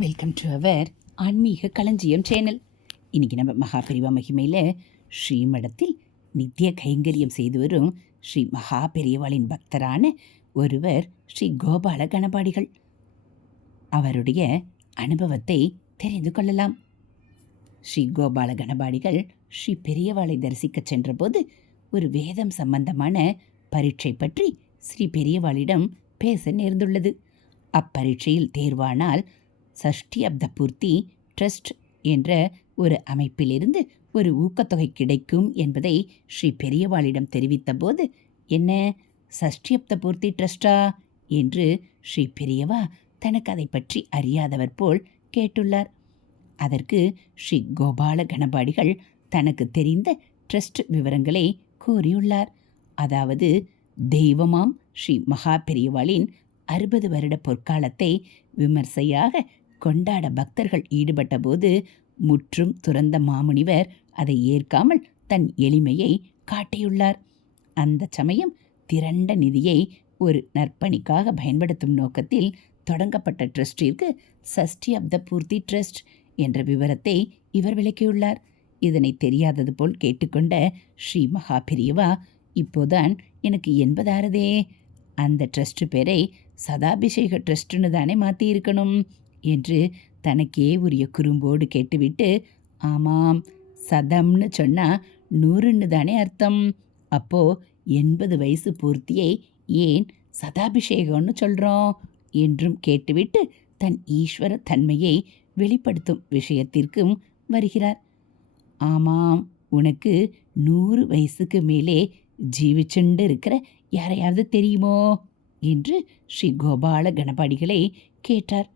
Welcome to our ஆன்மீக களஞ்சியம் channel இன்றைக்கி நம்ம மகாபெரிவா மகிமையில் ஸ்ரீமடத்தில் நித்திய கைங்கரியம் செய்து வரும் ஸ்ரீ மகா பெரியவாளின் பக்தரான ஒருவர் ஸ்ரீ கோபால கணபாடிகள். அவருடைய அனுபவத்தை தெரிந்து கொள்ளலாம். ஸ்ரீ கோபால கணபாடிகள் ஸ்ரீ பெரியவாளை தரிசிக்கச் சென்றபோது ஒரு வேதம் சம்பந்தமான பரீட்சை பற்றி ஸ்ரீ பெரியவாளிடம் பேச நேர்ந்துள்ளது. அப்பரீட்சையில் தேர்வானால் சஷ்டி அப்த பூர்த்தி ட்ரஸ்ட் என்ற ஒரு அமைப்பிலிருந்து ஒரு ஊக்கத்தொகை கிடைக்கும் என்பதை ஸ்ரீ பெரியவாளிடம் தெரிவித்தபோது என்ன சஷ்டி அப்த பூர்த்தி ட்ரஸ்டா? என்று ஸ்ரீ பெரியவா தனக்கு அதை பற்றி அறியாதவர் போல் கேட்டுள்ளார். அதற்கு ஸ்ரீ கோபால கணபாடிகள் தனக்கு தெரிந்த ட்ரஸ்ட் விவரங்களை கூறியுள்ளார். அதாவது தெய்வமாம் ஸ்ரீ மகா பெரியவாளின் அறுபது வருட பொற்காலத்தை விமர்சையாக கொண்டாட பக்தர்கள் ஈடுபட்டபோது முற்றும் துறந்த மாமுனிவர் அதை ஏற்காமல் தன் எளிமையை காட்டியுள்ளார். அந்த சமயம் திரண்ட நிதியை ஒரு நற்பணிக்காக பயன்படுத்தும் நோக்கத்தில் தொடங்கப்பட்ட ட்ரஸ்டிற்கு சஷ்டி அப்த த பூர்த்தி ட்ரஸ்ட் என்ற விவரத்தை இவர் விளக்கியுள்ளார். இதனை தெரியாதது போல் கேட்டுக்கொண்ட ஸ்ரீ மகாபிரியவா இப்போதான் எனக்கு எண்பதாறதே. அந்த ட்ரஸ்ட் பேரை சதாபிஷேக ட்ரஸ்ட்னு தானே மாற்றியிருக்கணும் என்று தனக்கே உரிய குறும்போடு கேட்டுவிட்டு ஆமாம் சதம்னு சொன்னால் நூறுன்னு தானே அர்த்தம். அப்போ எண்பது வயசு பூர்த்தியை ஏன் சதாபிஷேகம்னு சொல்கிறோம் என்றும் கேட்டுவிட்டு தன் ஈஸ்வர தன்மையை வெளிப்படுத்தும் விஷயத்திற்கும் வருகிறார். ஆமாம் உனக்கு நூறு வயசுக்கு மேலே ஜீவிச்சுண்டு இருக்கிற யாரையாவது தெரியுமோ? என்று ஸ்ரீ கோபால கணபாடிகளை கேட்டார்.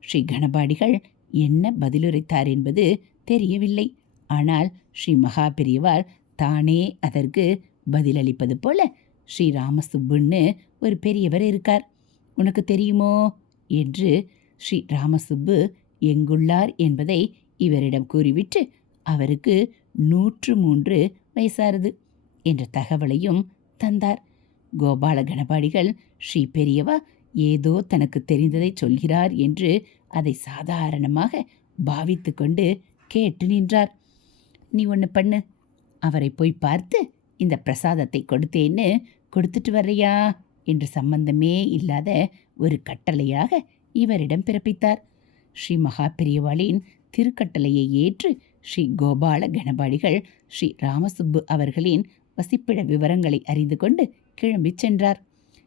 ஸ்ரீ கணபாடிகள் என்ன பதிலுரைத்தார் என்பது தெரியவில்லை. ஆனால் ஸ்ரீ மகா பெரியவாள் தானே அதற்கு பதிலளிப்பது போல ஸ்ரீ ராமசுப்புன்னு ஒரு பெரியவர் இருக்கார். உனக்கு தெரியுமோ? என்று ஸ்ரீ ராமசுப்பு எங்குள்ளார் என்பதை இவரிடம் கூறிவிட்டு அவருக்கு நூற்று மூன்று வயசாரது என்ற தகவலையும் தந்தார். கோபால கணபாடிகள் ஸ்ரீ பெரியவா ஏதோ தனக்கு தெரிந்ததை சொல்கிறார் என்று அதை சாதாரணமாக பாவித்து கொண்டு கேட்டு நின்றார். நீ ஒன்று பண்ணு அவரை போய் பார்த்து இந்த பிரசாதத்தை கொடுத்தேன்னு கொடுத்துட்டு வர்றியா? என்று சம்பந்தமே இல்லாத ஒரு கட்டளையாக இவரிடம் பிறப்பித்தார். ஸ்ரீ மகா பெரியவாளின் திருக்கட்டளையை ஏற்று ஸ்ரீ கோபால கணபாடிகள் ஸ்ரீ ராமசுப்பு அவர்களின் வசிப்பிட விவரங்களை அறிந்து கொண்டு கிளம்பிச் சென்றார்.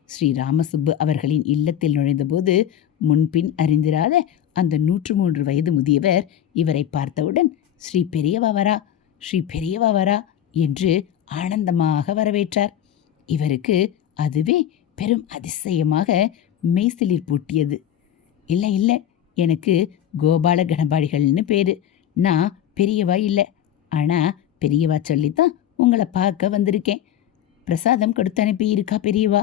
ஸ்ரீ ராமசுப்பு அவர்களின் இல்லத்தில் நுழைந்தபோது முன்பின் அறிந்திராத அந்த நூற்று மூன்று வயது முதியவர் இவரை பார்த்தவுடன் ஸ்ரீ பெரியவா வரா ஸ்ரீ பெரியவா வரா என்று ஆனந்தமாக வரவேற்றார். இவருக்கு அதுவே பெரும் அதிசயமாக மெய்சிலிர் பூட்டியது. இல்லை இல்லை எனக்கு கோபால கணபாடிகள்னு பேர். நான் பெரியவா இல்லை. ஆனால் பெரியவா சொல்லித்தான் உங்களை பார்க்க வந்திருக்கேன். பிரசாதம் கொடுத்து அனுப்பி இருக்கா பெரியவா?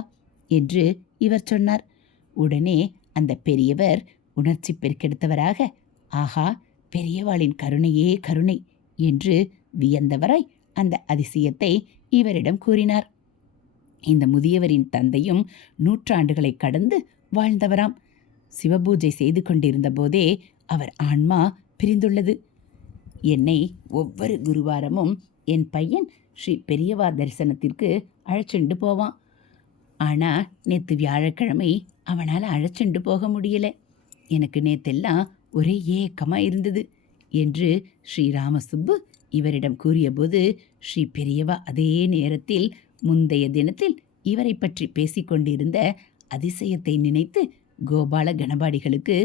என்று இவர் சொன்னார். உடனே அந்த பெரியவர் உணர்ச்சி பெருக்கெடுத்தவராக ஆஹா பெரியவாளின் கருணையே கருணை என்று வியந்தவராய் அந்த அதிசயத்தை இவரிடம் கூறினார். இந்த முதியவரின் தந்தையும் நூற்றாண்டுகளை கடந்து வாழ்ந்தவராம். சிவபூஜை செய்து கொண்டிருந்த போதே அவர் ஆன்மா பிரிந்துள்ளது. என்னை ஒவ்வொரு குருவாரமும் என் பையன் ஸ்ரீ பெரியவா தரிசனத்திற்கு அழைச்சிண்டு போவான். ஆனால் நேற்று வியாழக்கிழமை அவனால் அழைச்சிண்டு போக முடியல. எனக்கு நேத்தெல்லாம் ஒரே ஏக்கமாக இருந்தது என்று ஸ்ரீராமசுப்பு இவரிடம் கூறியபோது ஸ்ரீ பெரியவா அதே நேரத்தில் முந்தைய தினத்தில் இவரை பற்றி பேசிக்கொண்டிருந்த அதிசயத்தை நினைத்து கோபால கணபாடிகளுக்கு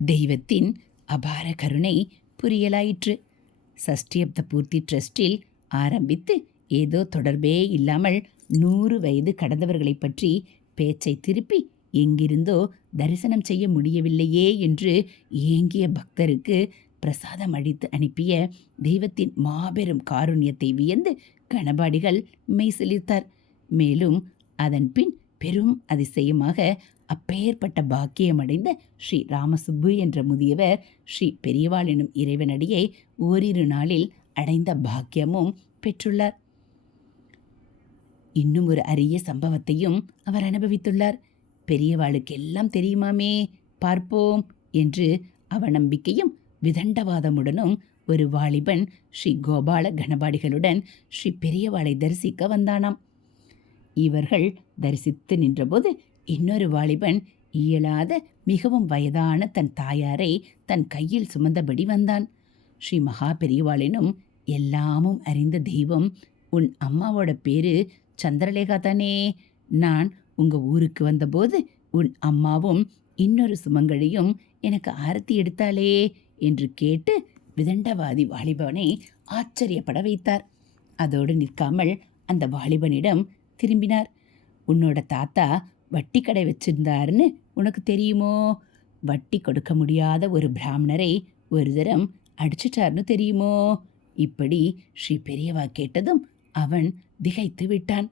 தெய்வத்தின் அபார கருணை புரியலாயிற்று. சஷ்டியப்த பூர்த்தி ட்ரஸ்டில் ஆரம்பித்து ஏதோ தொடர்பே இல்லாமல் நூறு வயது கடந்தவர்களை பற்றி பேச்சை திருப்பி எங்கிருந்தோ தரிசனம் செய்ய முடியவில்லையே என்று ஏங்கிய பக்தருக்கு பிரசாதம் அளித்து அனுப்பிய தெய்வத்தின் மாபெரும் காருண்யத்தை வியந்து கணபாடிகள் மெய்சிலித்தார் மேலும் அதன் பின் பெரும் அதிசயமாக அப்பெயர்பட்ட பாக்கியமடைந்த ஸ்ரீ ராமசுப்பு என்ற முதியவர் ஸ்ரீ பெரியவாள் எனும் இறைவனடியை ஓரிரு நாளில் அடைந்த பாக்கியமும் பெற்றுள்ளார். இன்னும் ஒரு அரிய சம்பவத்தையும் அவர் அனுபவித்துள்ளார். பெரியவாளுக்கு எல்லாம் தெரியுமாமே? பார்ப்போம் என்று அவநம்பிக்கையும் விதண்டவாதமுடனும் ஒரு வாலிபன் ஸ்ரீ கோபால கணபாடிகளுடன் ஸ்ரீ பெரியவாளை தரிசிக்க வந்தானாம். இவர்கள் தரிசித்து நின்றபோது இன்னொரு வாலிபன் இயலாத மிகவும் வயதான தன் தாயாரை தன் கையில் சுமந்தபடி வந்தான். ஸ்ரீ மகா பெரியவாளினும் எல்லாமும் அறிந்த தெய்வம் உன் அம்மாவோட பேரு சந்திரலேகா தானே? நான் உங்க ஊருக்கு வந்தபோது உன் அம்மாவும் இன்னொரு சுமங்கழியும் எனக்கு ஆரத்தி எடுத்தாளே என்று கேட்டு விதண்டவாதி வாலிபனை ஆச்சரியப்பட வைத்தார். அதோடு நிற்காமல் அந்த வாலிபனிடம் திரும்பினார். உன்னோட தாத்தா வட்டி கடை வச்சிருந்தாருன்னு உனக்கு தெரியுமோ? வட்டி கொடுக்க முடியாத ஒரு பிராமணரை ஒரு தரம் அடிச்சிட்டார்னு தெரியுமோ? இப்படி ஸ்ரீ பெரியவா கேட்டதும் அவன் திகைத்து விட்டான்.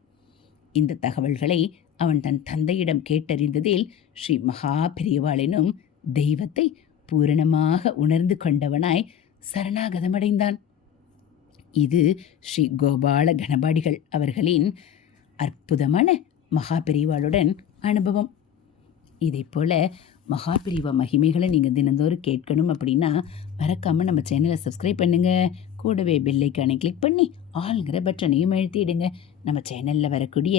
இந்த தகவல்களை அவன் தன் தந்தையிடம் கேட்டறிந்ததில் ஸ்ரீ மகா பெரியவாளினும் தெய்வத்தை பூரணமாக உணர்ந்து கொண்டவனாய் சரணாகதமடைந்தான். இது ஸ்ரீ கோபால கணபாடிகள் அவர்களின் அற்புதமான மகா பெரியவாளுடன் அனுபவம். இதைப்போல் மகா பிரிவா மகிமைகளை நீங்கள் தினந்தோறும் கேட்கணும் அப்படின்னா மறக்காமல் நம்ம சேனலை சப்ஸ்கிரைப் பண்ணுங்கள் கூடவே பெல்லைக்கானை கிளிக் பண்ணி ஆளுங்கிற பட்டனையும் அழுத்திடுங்க. நம்ம சேனலில் வரக்கூடிய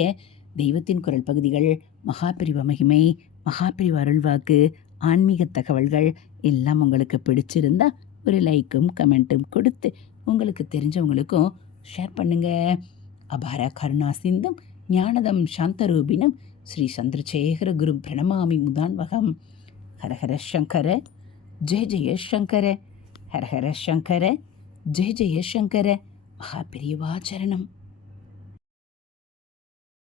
தெய்வத்தின் குரல் பகுதிகள் மகாபிரிவ மகிமை மகாபிரிவ அருள்வாக்கு ஆன்மீக தகவல்கள் எல்லாம் உங்களுக்கு பிடிச்சிருந்தா ஒரு லைக்கும் கமெண்ட்டும் கொடுத்து உங்களுக்கு தெரிஞ்சவங்களுக்கும் ஷேர் பண்ணுங்க. அபார கருணா சிந்தும் ஞானதம் சாந்தரூபினம் ஸ்ரீ சந்திரசேகர குரு பிரணமாமி முதான்வகம். ஹரஹர சங்கர ஜெய ஜெய சங்கர ஹரஹர சங்கர ஜெய ஜெய சங்கர. மகா பெரியவாச்சரணம்